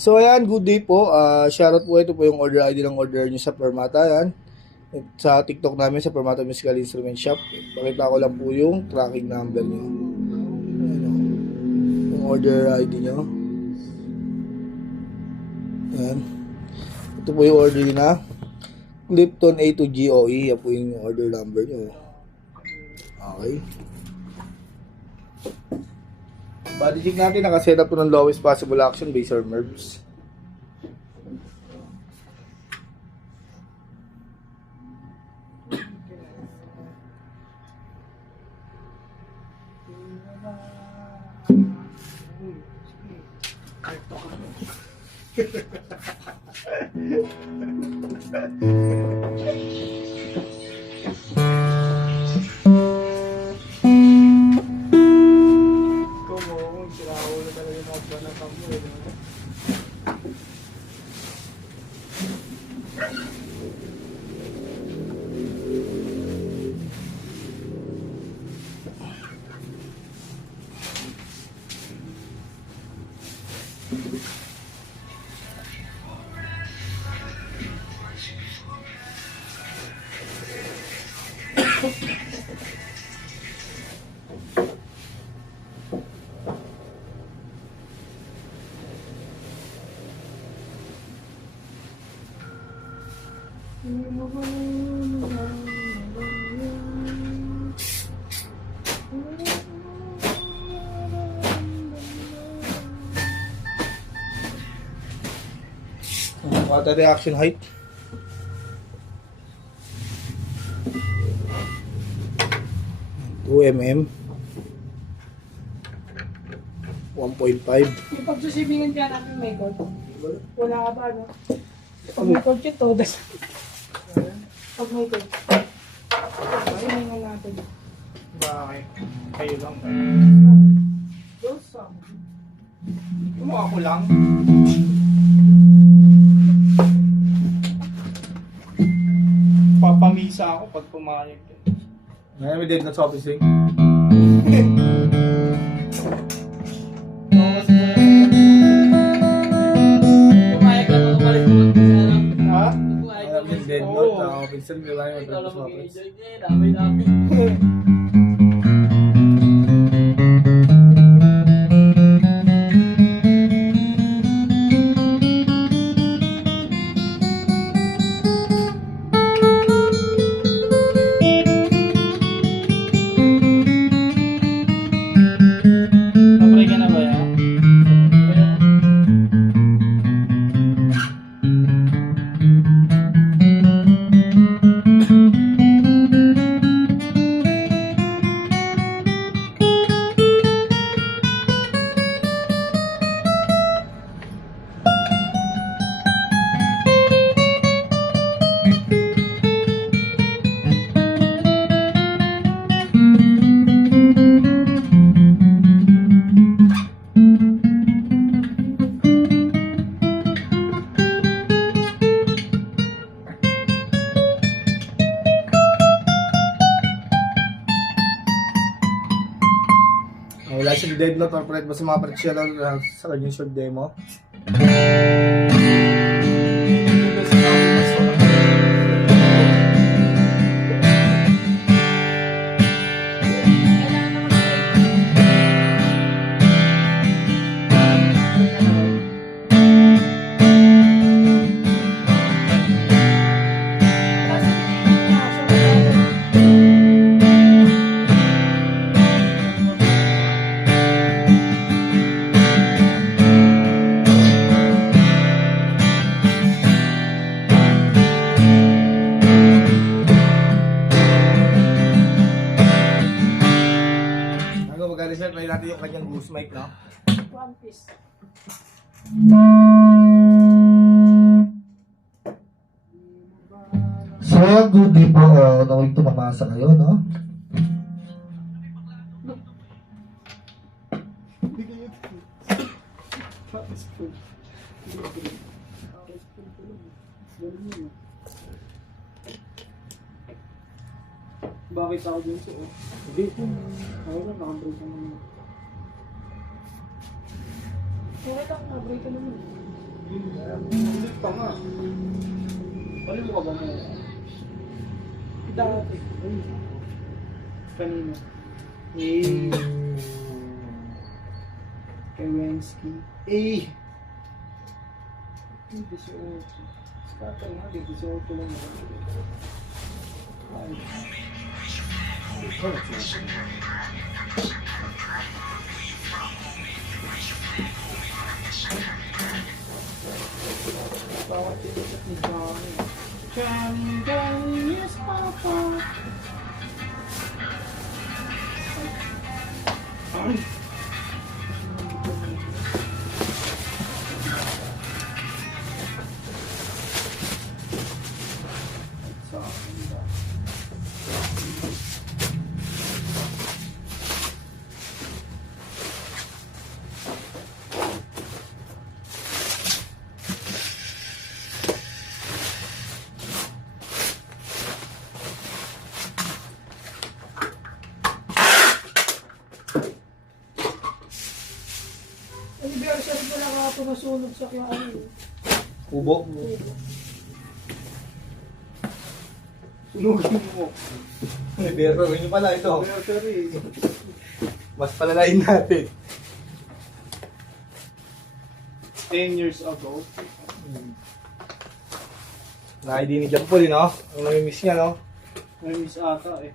So ayan, good day po. Shoutout po, ito po yung order ID ng order nyo sa Permata. Yan. Sa TikTok namin sa Permata Musical Instrument Shop. Pakita ko lang po yung tracking number nyo. Ayan, yung order ID nyo. Ayan. Ito po yung order nyo na Lipton A2GOE. Yan po yung order number nyo. Okay. Body check natin, nakaset up po ng lowest possible action base or MERVs. Water reaction height. mm 1.5. Yung pagsusibingan ka natin may code. Wala ka ba, no? Pag may code yun, todas. Pag may code. Susibingan natin. Bakit? Kayo lang. Dosa. Kumuha ko lang. Papamisa ako pag pumayag. Ngayon, we did not stop this thing. Pumayag ka pa umalis mo mag-isa. Ha? Pumayag ka We did Oo. not. Pinsan ko lang yung Ikaw lang stop this. mag-enjoy niya. Dami-dami. Papray ka na ba yan? Wala siyang dead note or pre, basta mga pretsyo lang sa kanyang short demo. Mag-reset na natin yung kanyang goose mic, no? One piece. So, good day po. Nawag tumamasa kayo, no? Bakit ako dun siya? Hindi. Ako na, nakabreak ka naman. Kaya ito, nag-break ka naman. Ulit pa nga. Balik mo ka ba mo? Dati. Kanina. Eh. Kewensky. Eh. 18. Scatter nga, 18 lang naman. Ay. Bawat tinisip ni Johnny. Johnny, yes, Papa. Ay. Sa akin ba? Anniversary ko lang ako nasunog sa kaya ano. Kubo. Sunugin mo. Pero yun pala ito. Anniversary. Mas palalain natin. 10 years ago. Na-ID ni John Paul, no? Ang namimiss niya, no? Namiss ata eh.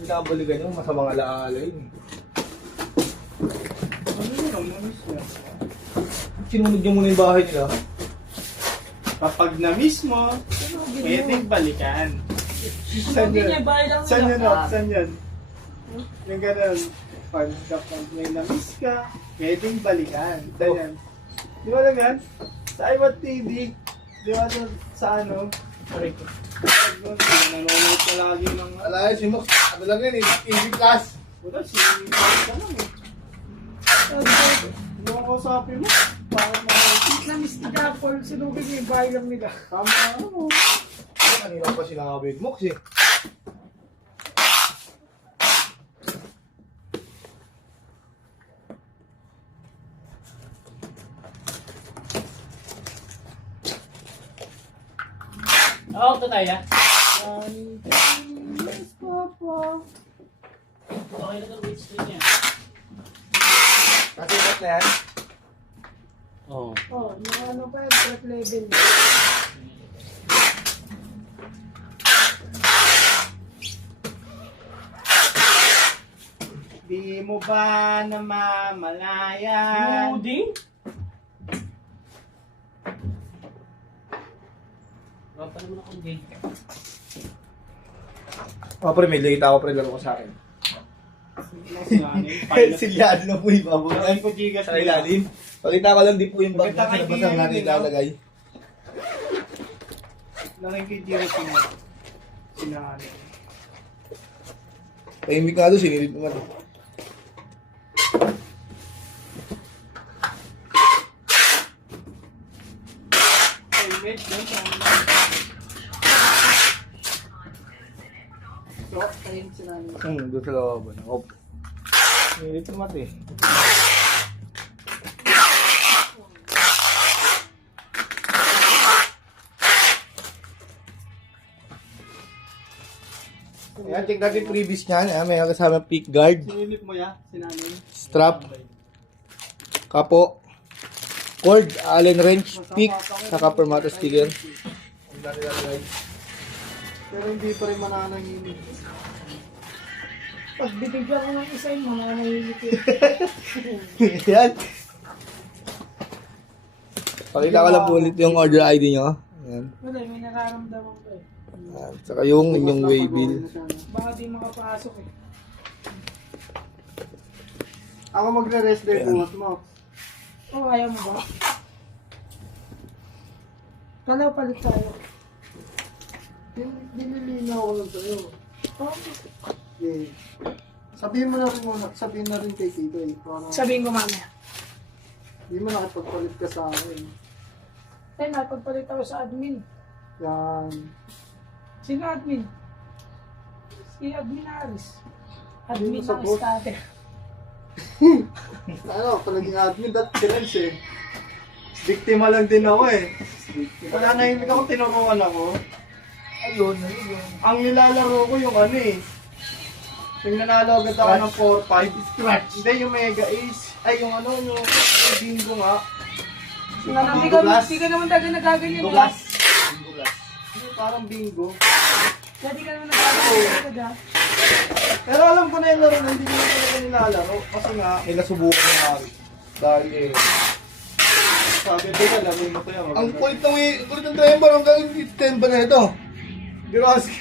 Binabalikan yung masamang alaala yun. Ano yun ang namiss niya? Sinunod niya muna yung bahay nila. Kapag namiss mo, pwedeng balikan. Saan Hindi yun? niya bahay lang Saan yun? nila. Saan yun? Yung ganun. Kapag may namiss ka, pwedeng balikan. Saan yan? Di ba lang yan? Sa iWat TV. Di ba sa ano? Sorry. Kapag nun, nanonood ka lagi ng... Alaya, si Mox, ano lang yan eh, easy class. Wala, sinimay ka lang eh. Ano ang kausapin mo? Bakit makakita? Na-miss ni Japol, sinugin niya yung bahay lang nila. Tama ano? Kanina pa sinakabit Mox eh. Oo, ito tayo. Yes, Papa. Okay na ito, wait screen niya. Kasi ba't na yan? Oo. Oh, mga ano pa yung threat level. Di mo ba namamalayan? Loading? Wala naman akong gate. Pre, may late ako pre, laro ko sa akin. Silyado na po yung babutan. ko gigas Sa ilalim. Pakita ko lang di po yung bag na Pakita kay sinabas ang Gino natin yun, ilalagay. Nakikitira ko mo. Sinali. Tahimik nga doon, sinilip naman. Helmet doon sa ano. So, ayun sinali. Doon sa lawaban. Sinilip naman eh. Ayan, check natin previous niyan. Ayan, may kasama pick guard, Sinilip mo ya? Sinali. strap, kapo, cord, allen wrench, pick, saka permata sticker. Pero hindi pa rin mananahimik. Pag binigyan ko ng isa yung mga nahihigit yun. Ayan. Pakita ko lang po ulit yung order ID nyo. Ayan. Wala, may nararamdaman ko eh. Ayan. Saka yung inyong way bill. Baka di makapasok eh. Ako magre-rest day buhat mo. Oh, ayaw mo ba? Kalaw palit tayo. Dinilinaw ko lang sa'yo. Oh, Okay. Sabihin mo na rin muna, sabihin na rin kay Tito eh. Para sabihin ko mamaya. hindi mo nakipagpalit ka sa akin. Eh, napagpalit ako sa admin. Yan. Sino admin? Si admin Aris. Admin Sino sa ng boss? starter. Ano, palaging admin, that friends eh. Biktima lang din ako eh. Wala nahimik ako, tinuruan ako. Ayun. Ang nilalaro ko yung ano eh. Yung nanalo agad ako ng 4-5. Scratch. Hindi, yung Mega Ace. Ay, yung ano, yung bingo nga. Hindi ka naman talaga nagaganyan. Douglas. Hindi, parang bingo. Hindi ka naman nagaganyan. Pero alam ko na yung laro na hindi ko na talaga nilalaro. Kasi nga, May nasubukan na ako. Dahil eh. sabi ko na, laro mo to yan. Ang kulit ng driver, ang galing 10 ba na ito? Di ba kasi?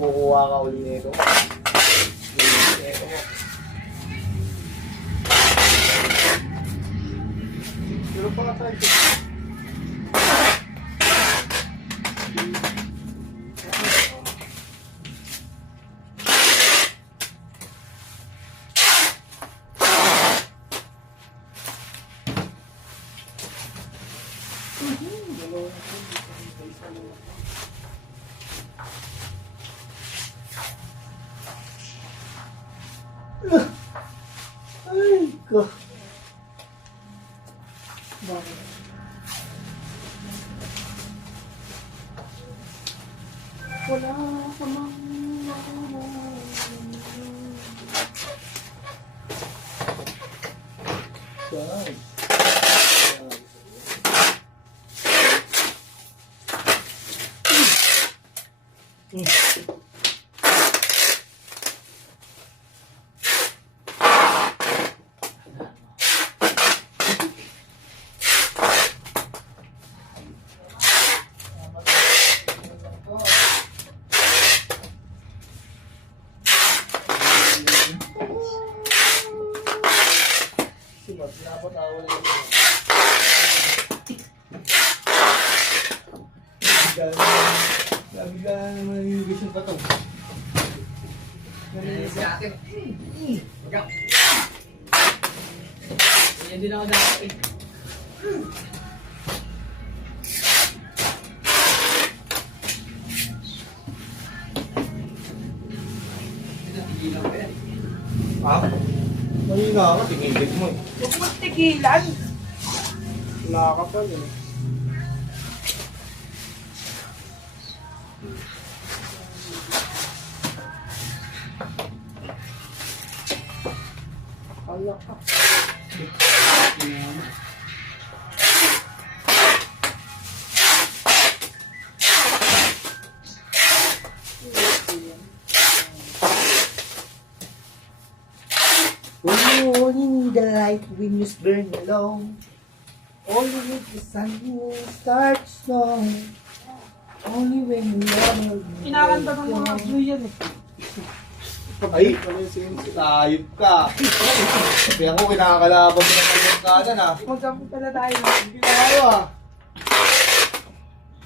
Kukuha ka uli nito. Pero pa ka tayo. Ay, ko. Wala ka mang Saan? Dapat awal yun. Bigla naman yung gising pa to. Si ate. Wag. Yan din ako dati. Tinatigilan ko yan. Ha? Mahina ako, tingin mo eh. Huwag mo tigilan. Nakakapal eh. Akala ka. When you only need the light when you burn alone. Only with the sun you start snowing. Only when you love Kinakanta ng mga blue yan eh. Ay, tayop ka. Sabi ako, kinakalaban mo ng pagkakanan ha. Magkampi pala tayo. Hindi na kayo ha.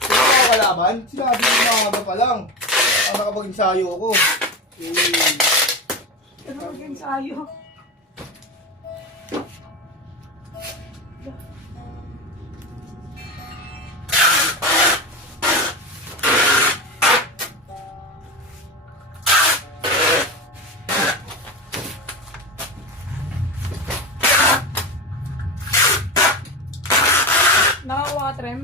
Sino nakakalaban? Sinabi mo na pa lang. Ang nakapag-ensayo ako. Ano mag-ensayo? Nakakuha ka, Trem?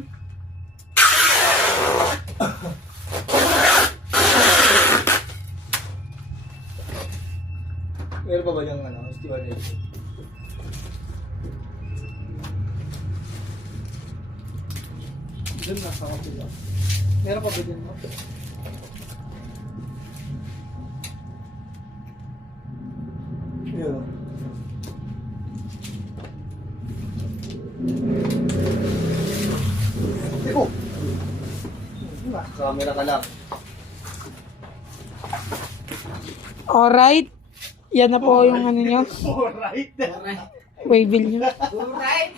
Meron pa ba yung ano, Steven Edson? Diyan nasa kapila. Meron pa ba din mo? Yun. Teko! Camera ka lang. Alright. Yan na po yung ano nyo. Alright. Waybill nyo. Alright.